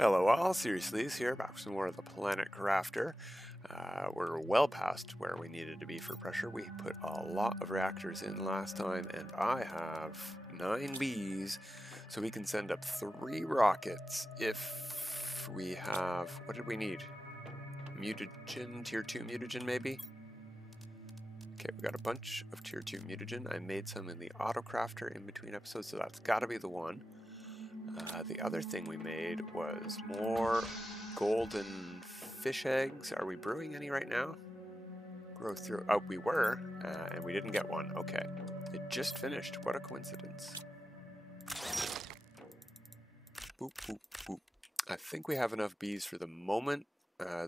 Hello all, Seriously is here, back with some more of the Planet Crafter. We're well past where we needed to be for pressure. We put a lot of reactors in last time, and I have 9 bees, so we can send up 3 rockets if we have... what did we need? Mutagen, tier 2 mutagen maybe? Okay, we got a bunch of tier 2 mutagen. I made some in the autocrafter in between episodes, so that's gotta be the one. The other thing we made was more golden fish eggs. Are we brewing any right now? Grow through. Oh, we were, and we didn't get one. Okay. It just finished. What a coincidence. Boop, boop, boop. I think we have enough bees for the moment.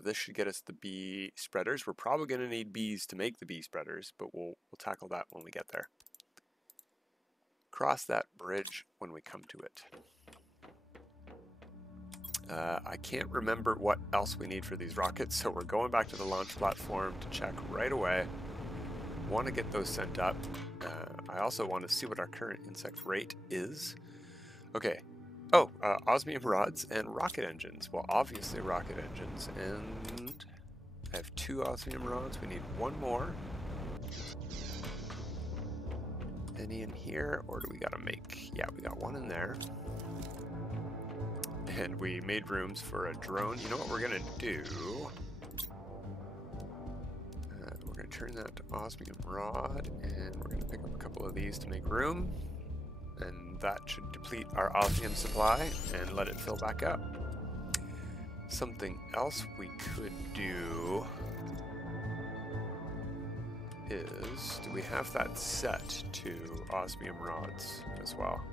This should get us the bee spreaders. We're probably going to need bees to make the bee spreaders, but we'll tackle that when we get there. Cross that bridge when we come to it. I can't remember what else we need for these rockets, so we're going back to the launch platform to check right away. Want to get those sent up. I also want to see what our current insect rate is. Okay. Oh, osmium rods and rocket engines. Well, obviously rocket engines. And I have 2 osmium rods. We need 1 more. Any in here, or do we gotta make? Yeah, we got 1 in there. And we made rooms for a drone. You know what we're gonna do? We're gonna turn that to osmium rod, and we're gonna pick up a couple of these to make room. And that should deplete our osmium supply and let it fill back up. Something else we could do is, do we have that set to osmium rods as well?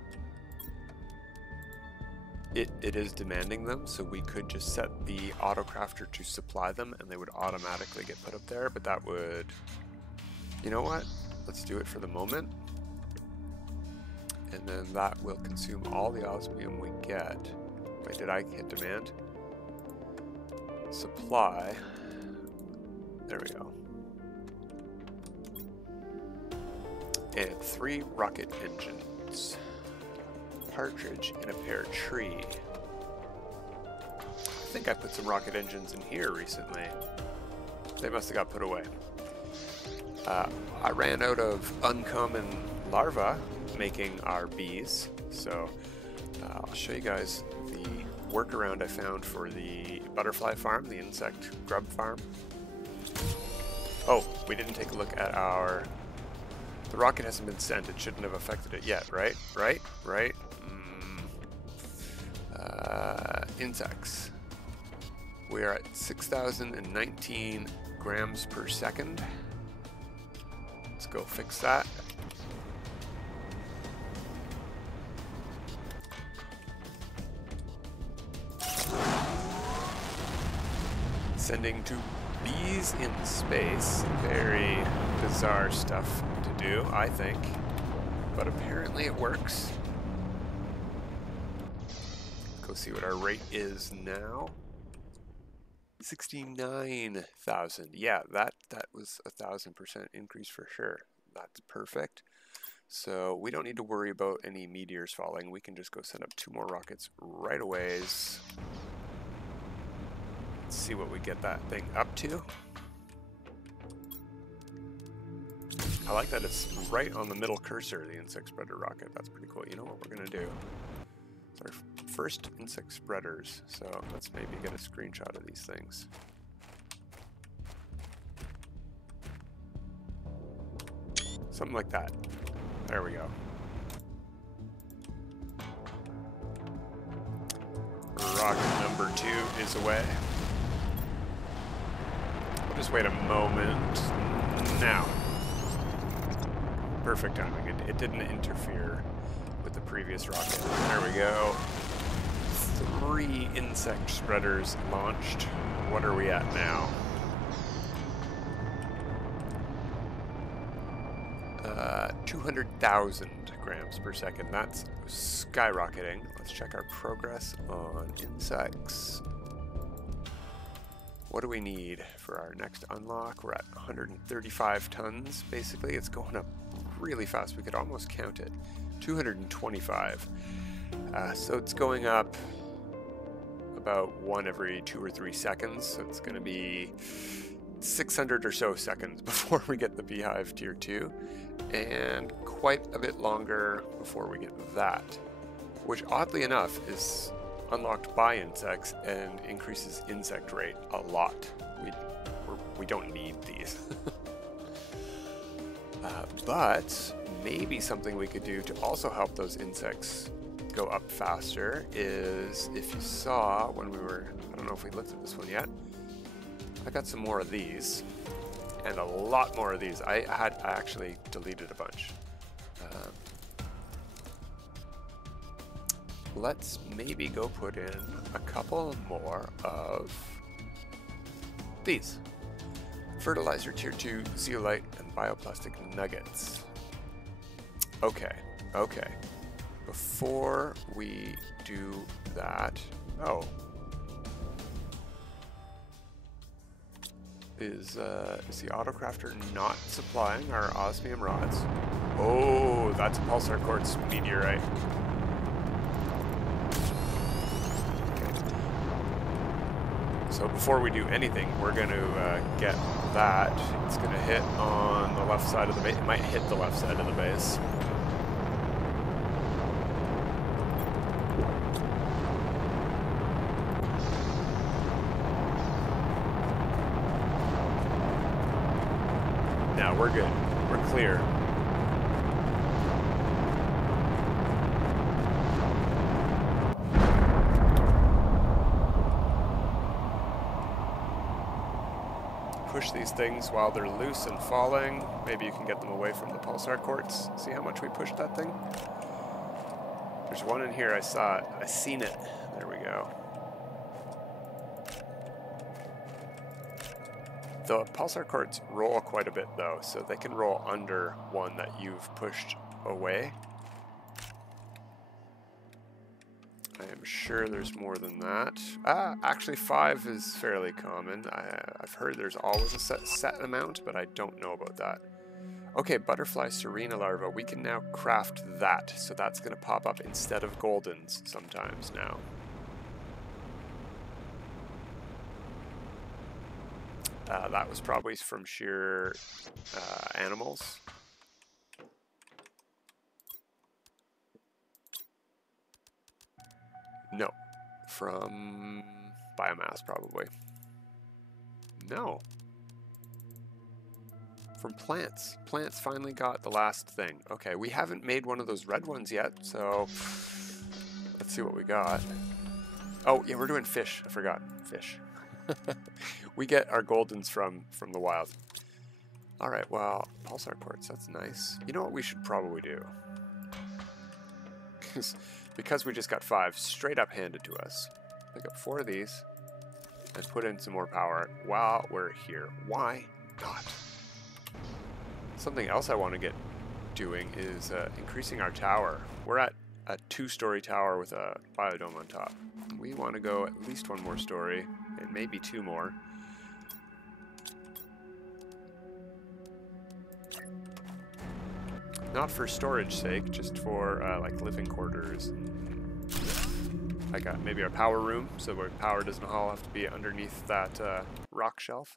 It is demanding them, so we could just set the autocrafter to supply them and they would automatically get put up there, but that would... You know what? Let's do it for the moment. And then that will consume all the osmium we get. Wait, did I hit demand? Supply. There we go. And 3 rocket engines. Partridge in a pear tree. I think I put some rocket engines in here recently. They must have got put away. I ran out of uncommon larvae making our bees, so I'll show you guys the workaround I found for the butterfly farm, the insect grub farm. Oh, we didn't take a look at our... The rocket hasn't been sent. It shouldn't have affected it yet, right? Right? Insects. We are at 6,019 grams per second. Let's go fix that. Sending to bees in space. Very bizarre stuff to do, I think. But apparently it works. Go see what our rate is now. 69,000. Yeah, that was 1,000% increase for sure. That's perfect. So we don't need to worry about any meteors falling. We can just go send up 2 more rockets right away. Let's see what we get that thing up to. I like that it's right on the middle cursor, the insect spreader rocket. That's pretty cool. You know what we're gonna do? It's our first insect spreaders, so let's maybe get a screenshot of these things. Something like that. There we go. Rocket number 2 is away. We'll just wait a moment. Now. Perfect timing. It didn't interfere with the previous rocket. There we go. 3 insect spreaders launched. What are we at now? 200,000 grams per second. That's skyrocketing. Let's check our progress on insects. What do we need for our next unlock? We're at 135 tons, basically. It's going up really fast. We could almost count it. 225. So it's going up about one every 2 or 3 seconds, so it's going to be 600 or so seconds before we get the Beehive Tier 2, and quite a bit longer before we get that, which oddly enough is unlocked by insects and increases insect rate a lot. We don't need these. But maybe something we could do to also help those insects go up faster is, if you saw when we were, I don't know if we looked at this one yet, I got some more of these, and a lot more of these. I actually deleted a bunch. Let's maybe go put in a couple more of these. Fertilizer Tier 2, zeolite, and bioplastic nuggets. Okay. Before we do that, is the autocrafter not supplying our osmium rods? Oh, that's a Pulsar Quartz meteorite. So before we do anything, we're going to get that. It's going to hit on the left side of the base. It might hit the left side of the base. Now we're good. We're clear. Push these things while they're loose and falling. Maybe you can get them away from the Pulsar Quartz. See how much we pushed that thing? There's one in here, I saw it. I seen it. There we go. The Pulsar Quartz roll quite a bit though, so they can roll under one that you've pushed away. I am sure there's more than that. Actually 5 is fairly common. I've heard there's always a set amount, but I don't know about that. Okay, butterfly Serena larva. We can now craft that, so that's going to pop up instead of goldens sometimes now. That was probably from sheer animals. No, from biomass probably. No, from plants. Plants finally got the last thing. Okay, we haven't made one of those red ones yet, so let's see what we got. Oh yeah, we're doing fish. I forgot fish. We get our goldens from the wild. All right, well, Pulsar Quartz, that's nice. You know what we should probably do? Because we just got 5 straight up handed to us. Pick up 4 of these and put in some more power while we're here. Why not? Something else I want to get doing is increasing our tower. We're at a 2-story tower with a biodome on top. We want to go at least 1 more story and maybe 2 more. Not for storage sake, just for like living quarters. Like maybe our power room, so our power doesn't all have to be underneath that rock shelf.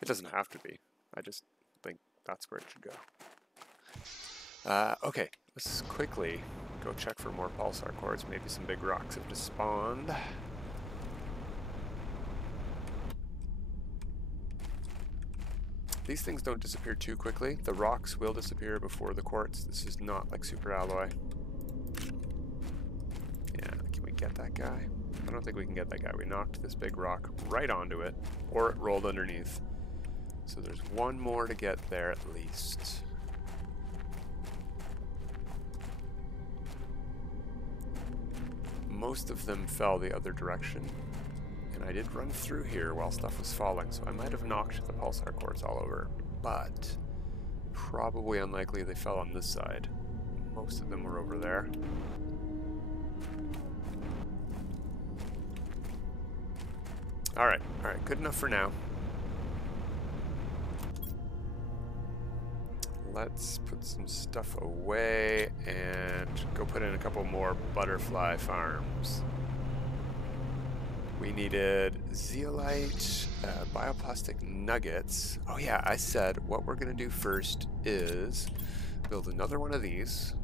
It doesn't have to be. I just think that's where it should go. Okay, let's quickly go check for more Pulsar Quartz. Maybe some big rocks have just spawned. These things don't disappear too quickly. The rocks will disappear before the quartz. This is not like super alloy. Yeah, can we get that guy? I don't think we can get that guy. We knocked this big rock right onto it, or it rolled underneath. So there's 1 more to get there at least. Most of them fell the other direction. And I did run through here while stuff was falling, so I might have knocked the Pulsar Quartz all over, but probably unlikely they fell on this side. Most of them were over there. Alright, good enough for now. Let's put some stuff away and go put in a couple more butterfly farms. We needed zeolite, bioplastic nuggets. Oh yeah, I said what we're going to do first is build another one of these.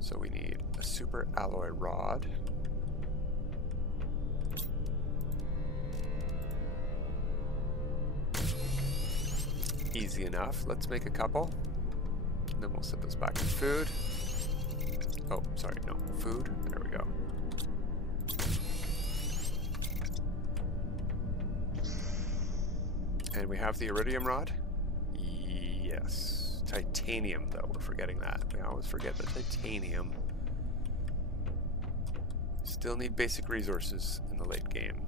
So we need a super alloy rod. Easy enough. Let's make a couple. And then we'll set this back in food. Oh, sorry, no, food. There we go. And we have the iridium rod. Yes. Titanium, though. We're forgetting that. We always forget the titanium. Still need basic resources in the late game.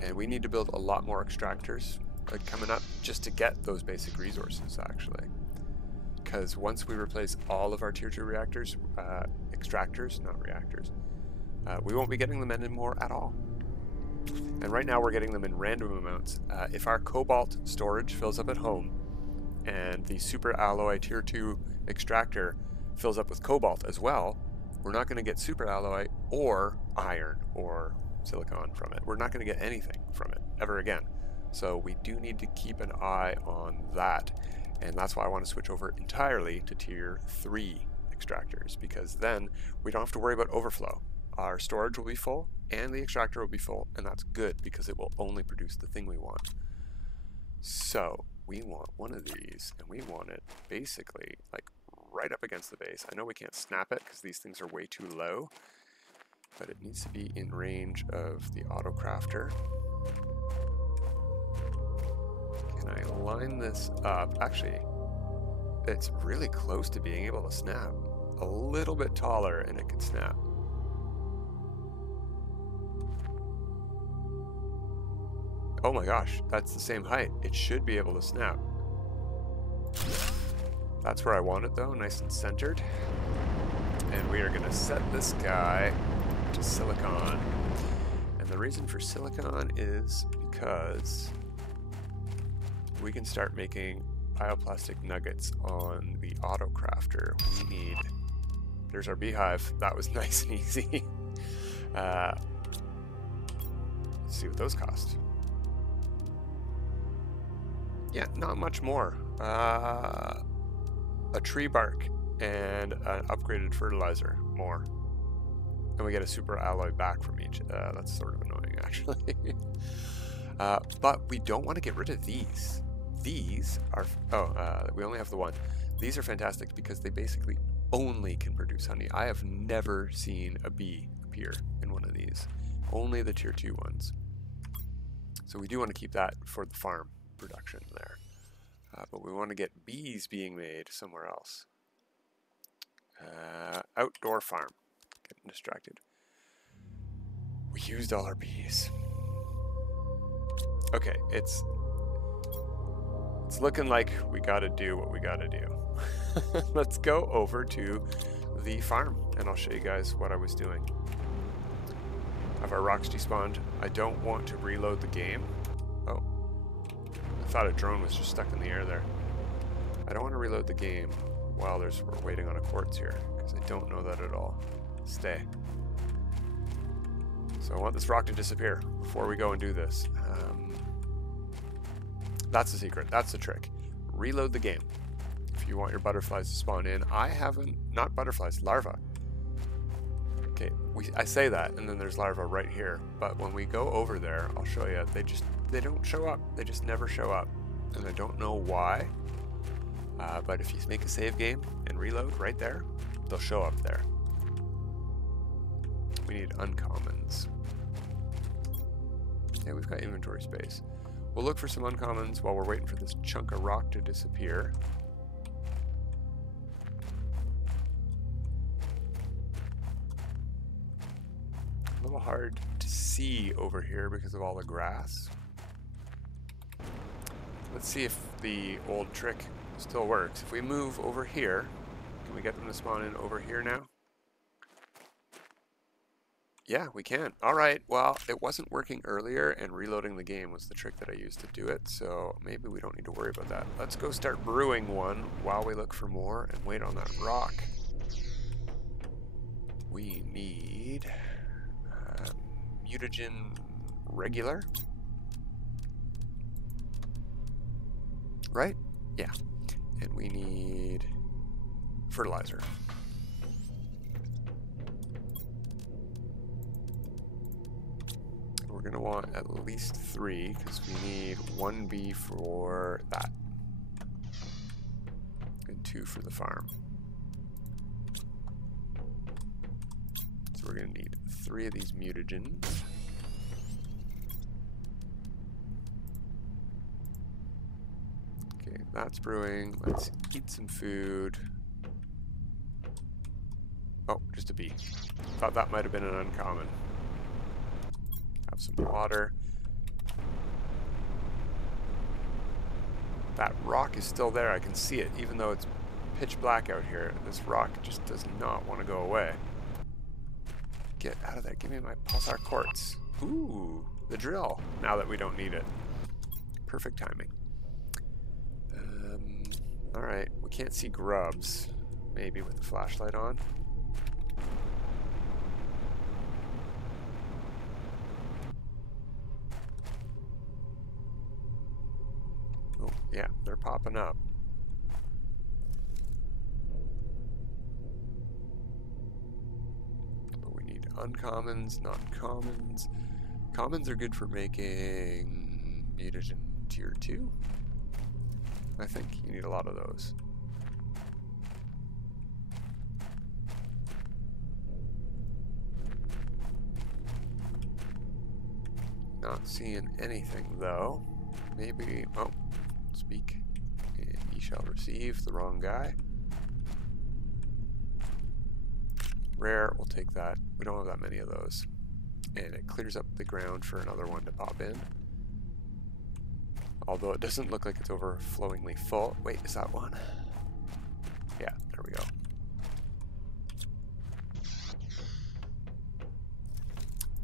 And we need to build a lot more extractors coming up just to get those basic resources, actually. Because once we replace all of our tier 2 reactors, extractors, not reactors, we won't be getting them anymore at all. And right now we're getting them in random amounts. If our cobalt storage fills up at home and the super alloy tier 2 extractor fills up with cobalt as well, we're not going to get super alloy or iron or silicon from it. We're not going to get anything from it ever again. So we do need to keep an eye on that. And that's why I want to switch over entirely to tier 3 extractors, because then we don't have to worry about overflow. Our storage will be full and the extractor will be full, and that's good because it will only produce the thing we want. So we want one of these, and we want it basically like right up against the base. I know we can't snap it because these things are way too low, but it needs to be in range of the auto crafter. Can I line this up? Actually, it's really close to being able to snap. A little bit taller and it can snap. Oh my gosh, that's the same height. It should be able to snap. That's where I want it though, nice and centered. And we are gonna set this guy to silicon. And the reason for silicon is because we can start making bioplastic nuggets on the auto crafter. We need, there's our beehive. That was nice and easy. Let's see what those cost. Yeah, not much more. A tree bark and an upgraded fertilizer, more. And we get a super alloy back from each. That's sort of annoying, actually. But we don't want to get rid of these. These are, we only have the one. These are fantastic because they basically only can produce honey. I have never seen a bee appear in one of these. Only the tier 2 ones. So we do want to keep that for the farm production there. But we want to get bees being made somewhere else. Outdoor farm. Getting distracted. We used all our bees. Okay, it's looking like we gotta do what we gotta do. Let's go over to the farm and I'll show you guys what I was doing. Have our rocks despawned. I don't want to reload the game. Oh, I thought a drone was just stuck in the air there. I don't want to reload the game while we're waiting on a quartz here because I don't know that at all. Stay. So I want this rock to disappear before we go and do this. That's the secret. That's the trick. Reload the game if you want your butterflies to spawn in. I haven't, not butterflies, larva. Okay, I say that, and then there's larva right here. But when we go over there, I'll show you. They don't show up. They just never show up, and I don't know why. But if you make a save game and reload right there, they'll show up there. We need uncommons. Yeah, we've got inventory space. We'll look for some uncommons while we're waiting for this chunk of rock to disappear. A little hard to see over here because of all the grass. Let's see if the old trick still works. If we move over here, can we get them to spawn in over here now? Yeah, we can. All right, well, it wasn't working earlier, and reloading the game was the trick that I used to do it, so maybe we don't need to worry about that. Let's go start brewing one while we look for more and wait on that rock. We need mutagen regular. Right? Yeah. And we need fertilizer. We're going to want at least 3 because we need 1 bee for that and 2 for the farm. So we're going to need 3 of these mutagens. Okay, that's brewing. Let's eat some food. Oh, just a bee. Thought that might have been an uncommon. Have some water. That rock is still there. I can see it, even though it's pitch black out here. This rock just does not want to go away. Get out of there. Give me my Pulsar Quartz. Ooh, the drill. Now that we don't need it. Perfect timing. Alright, we can't see grubs. Maybe with the flashlight on. Oh, yeah, they're popping up. But we need uncommons, not commons. Commons are good for making mutagen tier 2. I think you need a lot of those. Not seeing anything though. Maybe, oh, speak and ye shall receive. The wrong guy. Rare, we'll take that. We don't have that many of those. And it clears up the ground for another one to pop in. Although it doesn't look like it's overflowingly full. Wait, is that one? Yeah, there we go.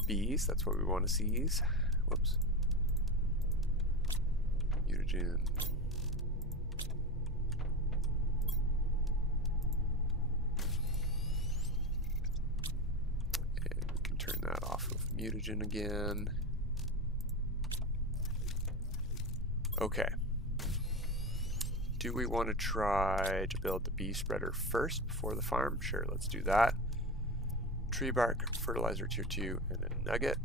Bees, that's what we want to seize. Whoops. Mutagen. And we can turn that off with mutagen again. Okay. Do we want to try to build the bee spreader first before the farm? Sure, let's do that. Tree bark, fertilizer tier 2, and a nugget.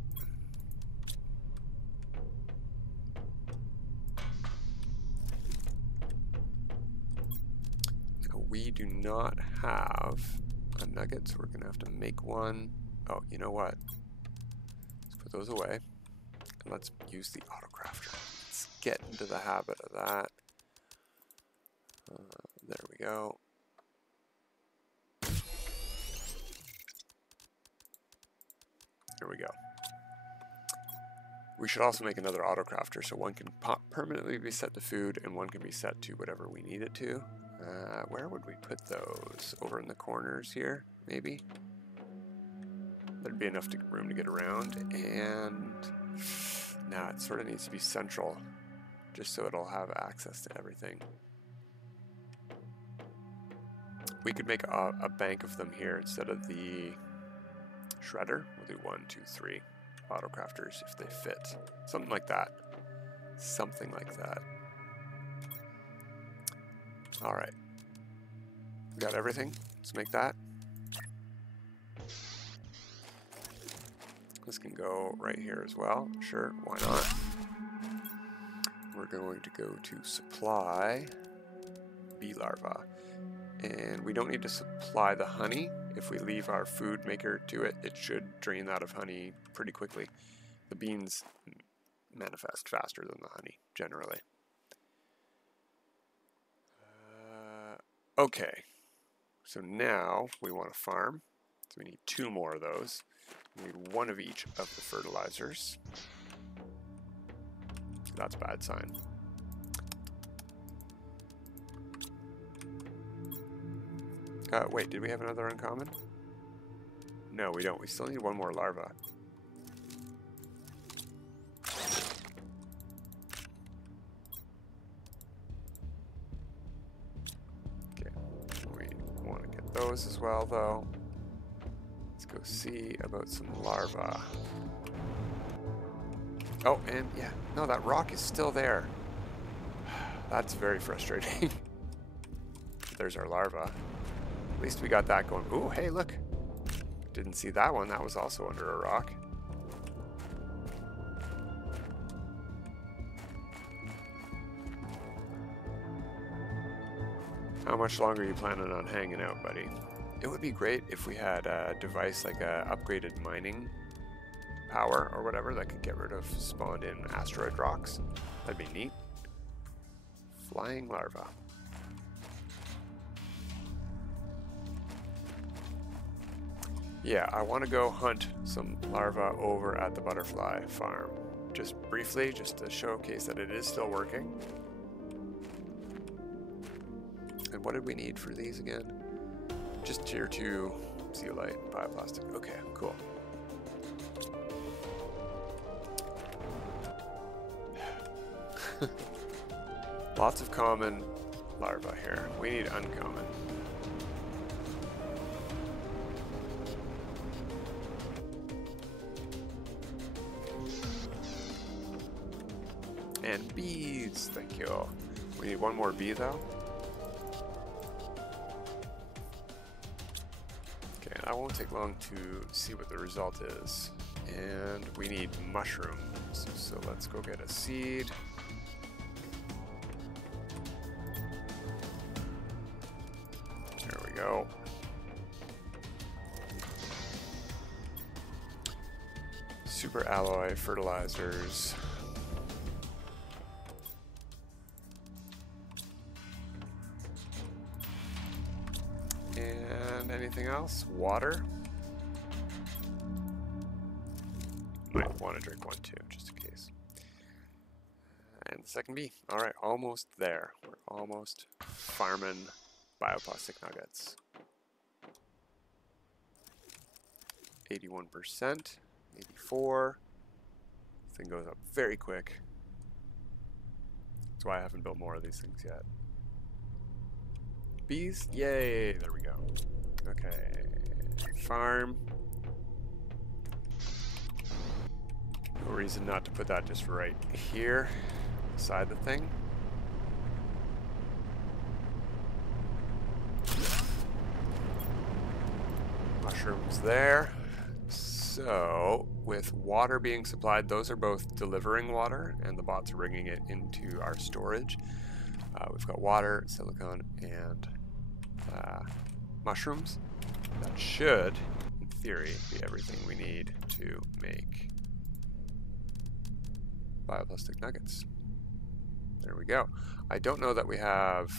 Now, we do not have a nugget, so we're going to have to make one. Oh, you know what? Let's put those away. And let's use the autocrafter. Let's get into the habit of that. There we go. Here we go. We should also make another autocrafter, so one can permanently be set to food and one can be set to whatever we need it to. Where would we put those? Over in the corners here, maybe? There'd be enough room to get around, and nah, it sort of needs to be central, just so it'll have access to everything. We could make a bank of them here instead of the shredder. We'll do 1, 2, 3 autocrafters if they fit. Something like that. Something like that. Alright. We got everything. Let's make that. This can go right here as well. Sure, why not? We're going to go to supply Bee Larva. And we don't need to supply the honey. If we leave our food maker to it, it should drain that of honey pretty quickly. The beans manifest faster than the honey, generally. Okay, so now we want to farm. So we need 2 more of those. We need 1 of each of the fertilizers. That's a bad sign. Wait, did we have another uncommon? No, we don't. We still need 1 more larva. Okay, we want to get those as well, though. Let's go see about some larva. Oh, and yeah, no, that rock is still there. That's very frustrating. There's our larva. At least we got that going. Ooh, hey, look. Didn't see that one. That was also under a rock. How much longer are you planning on hanging out, buddy? It would be great if we had a device like a upgraded mining power or whatever that could get rid of spawned in asteroid rocks. That'd be neat. Flying larva. Yeah, I want to go hunt some larvae over at the butterfly farm. Just briefly, just to showcase that it is still working. And what did we need for these again? Just tier 2 zeolite bioplastic. Okay, cool. Lots of common larvae here. We need uncommon. And bees, thank you. We need one more bee though. Okay, and that won't take long to see what the result is. And we need mushrooms, so let's go get a seed. There we go. Super alloy fertilizers. And anything else? Water? Might want to drink one too, just in case. And the second bee. Alright, almost there. We're almost farming bioplastic nuggets. 81%, 84. This thing goes up very quick. That's why I haven't built more of these things yet. Bees? Yay! There we go. Okay. Farm. No reason not to put that just right here beside the thing. Mushrooms there. So, with water being supplied, those are both delivering water, and the bots are bringing it into our storage. We've got water, silicon, and mushrooms. That should, in theory, be everything we need to make bioplastic nuggets. There we go. I don't know that we have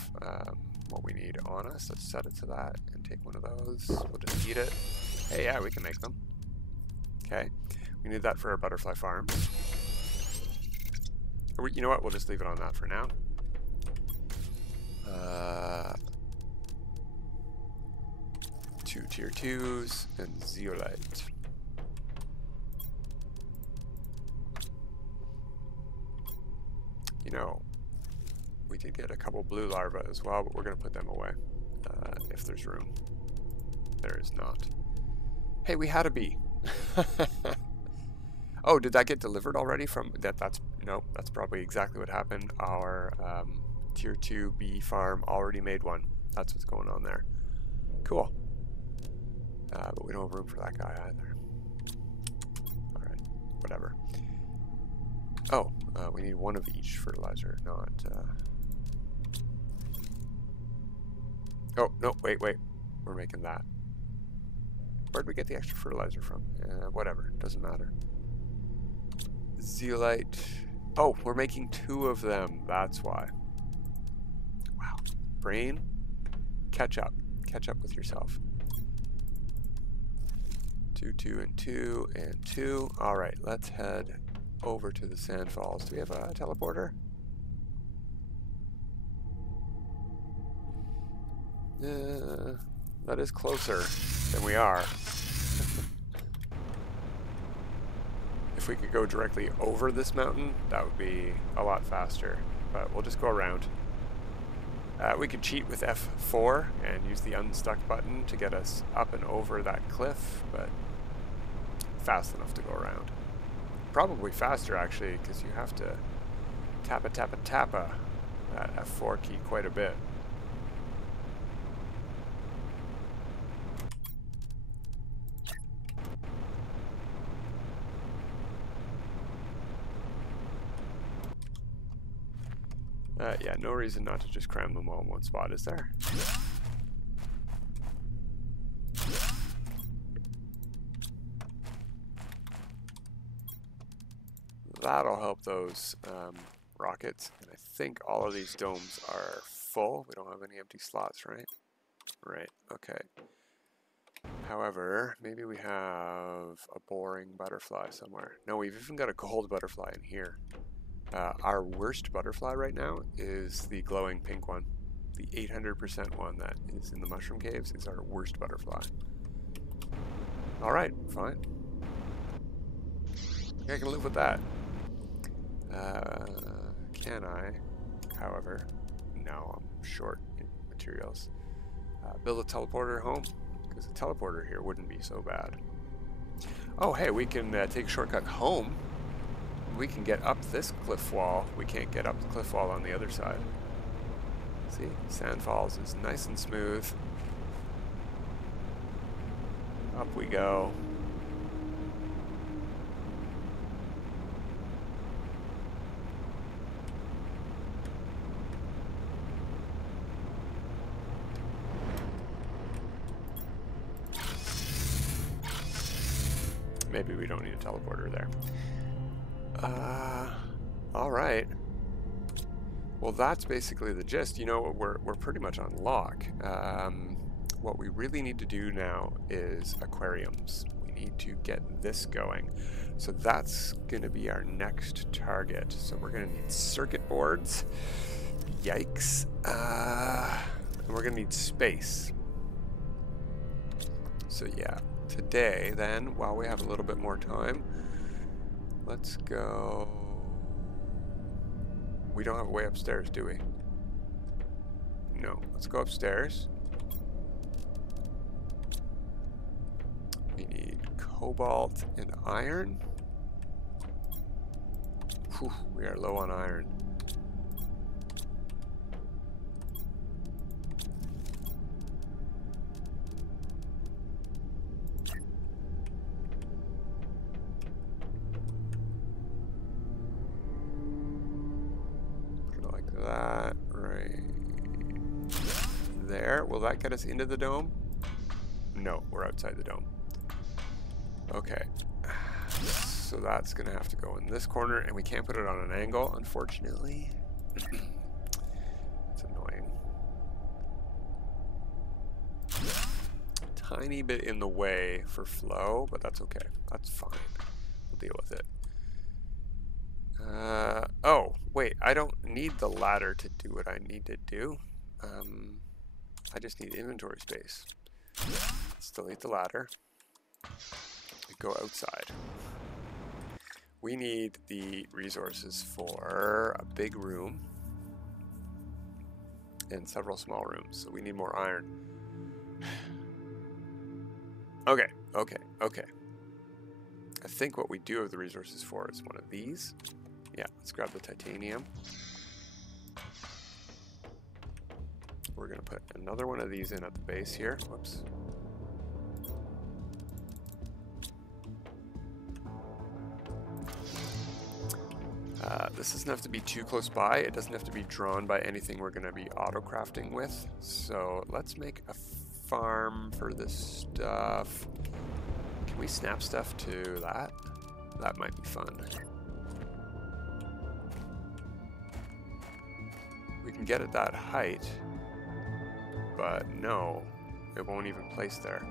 what we need on us. Let's set it to that and take one of those. We'll just eat it. Hey, yeah, we can make them. Okay. We need that for our butterfly farm. Or you know what? We'll just leave it on that for now. 2 tier 2s and zeolite. You know, we did get a couple blue larvae as well, but we're going to put them away if there's room. There is not. Hey, we had a bee. Oh, did that get delivered already from no, that's probably exactly what happened. Our tier 2 bee farm already made one. That's what's going on there. Cool. But we don't have room for that guy either. Alright, whatever. Oh, we need one of each fertilizer, not... Oh, no, wait. We're making that. Where'd we get the extra fertilizer from? Whatever, doesn't matter. Zeolite. Oh, we're making 2 of them. That's why. Wow. Brain, catch up. Catch up with yourself. 2, 2, and 2, and 2. All right, let's head over to the sand falls. Do we have a teleporter? That is closer than we are. If we could go directly over this mountain, that would be a lot faster. But we'll just go around. We could cheat with F4 and use the unstuck button to get us up and over that cliff, but fast enough to go around. probably faster actually, because you have to tappa that F4 key quite a bit. Yeah, no reason not to just cram them all in one spot, is there? That'll help those rockets. And I think all of these domes are full. We don't have any empty slots, right? Right, okay. However, maybe we have a boring butterfly somewhere. No, we've even got a gold butterfly in here. Our worst butterfly right now is the glowing pink one. The 800% one that is in the mushroom caves is our worst butterfly. Alright, fine. I can live with that. Can I? However, no, I'm short in materials. Build a teleporter home, because a teleporter here wouldn't be so bad. Oh, hey, we can take a shortcut home. We can get up this cliff wall. We can't get up the cliff wall on the other side. See, Sand Falls is nice and smooth. Up we go. Maybe we don't need a teleporter there. Alright. Well, that's basically the gist. You know, we're pretty much on lock. What we really need to do now is aquariums. We need to get this going. So that's going to be our next target. So we're going to need circuit boards. Yikes. And we're going to need space. So yeah, today then, while we have a little bit more time, let's go... We don't have a way upstairs, do we? No. Let's go upstairs. We need cobalt and iron. Whew, we are low on iron. That right there. Will that get us into the dome? No, we're outside the dome. Okay. So that's going to have to go in this corner, and we can't put it on an angle, unfortunately. It's annoying. Tiny bit in the way for flow, but that's okay. That's fine. We'll deal with it. Oh, wait, I don't need the ladder to do what I need to do. I just need inventory space. Let's delete the ladder. Go outside. We need the resources for a big room and several small rooms, so we need more iron. Okay. I think what we do have the resources for is one of these. Yeah, let's grab the titanium. We're going to put another one of these in at the base here. Whoops. This doesn't have to be too close by. It doesn't have to be drawn by anything we're going to be auto-crafting with. So let's make a farm for this stuff. Can we snap stuff to that? That might be fun. We can get at that height, but no, it won't even place there.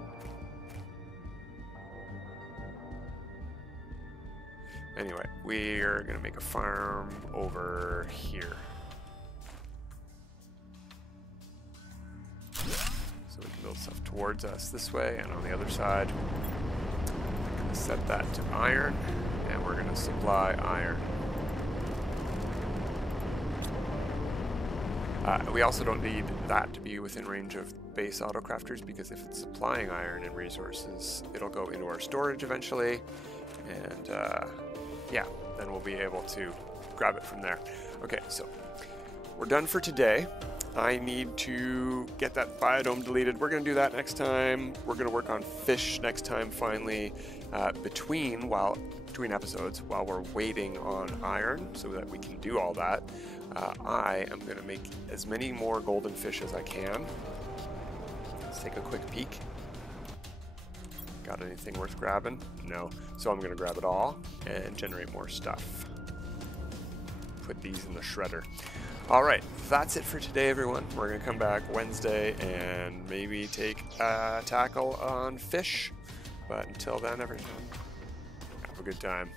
Anyway, we're gonna make a farm over here. So we can build stuff towards us this way, and on the other side, we're gonna set that to iron, and we're gonna supply iron. We also don't need that to be within range of base autocrafters, because if it's supplying iron and resources, it'll go into our storage eventually, and yeah, then we'll be able to grab it from there. Okay, so we're done for today. I need to get that biodome deleted. We're going to do that next time. We're going to work on fish next time finally, between episodes while we're waiting on iron so that we can do all that. I am going to make as many more golden fish as I can. Let's take a quick peek. Got anything worth grabbing? No. So I'm going to grab it all and generate more stuff. Put these in the shredder. All right, that's it for today, everyone. We're going to come back Wednesday and maybe take a tackle on fish. But until then, everyone, have a good time.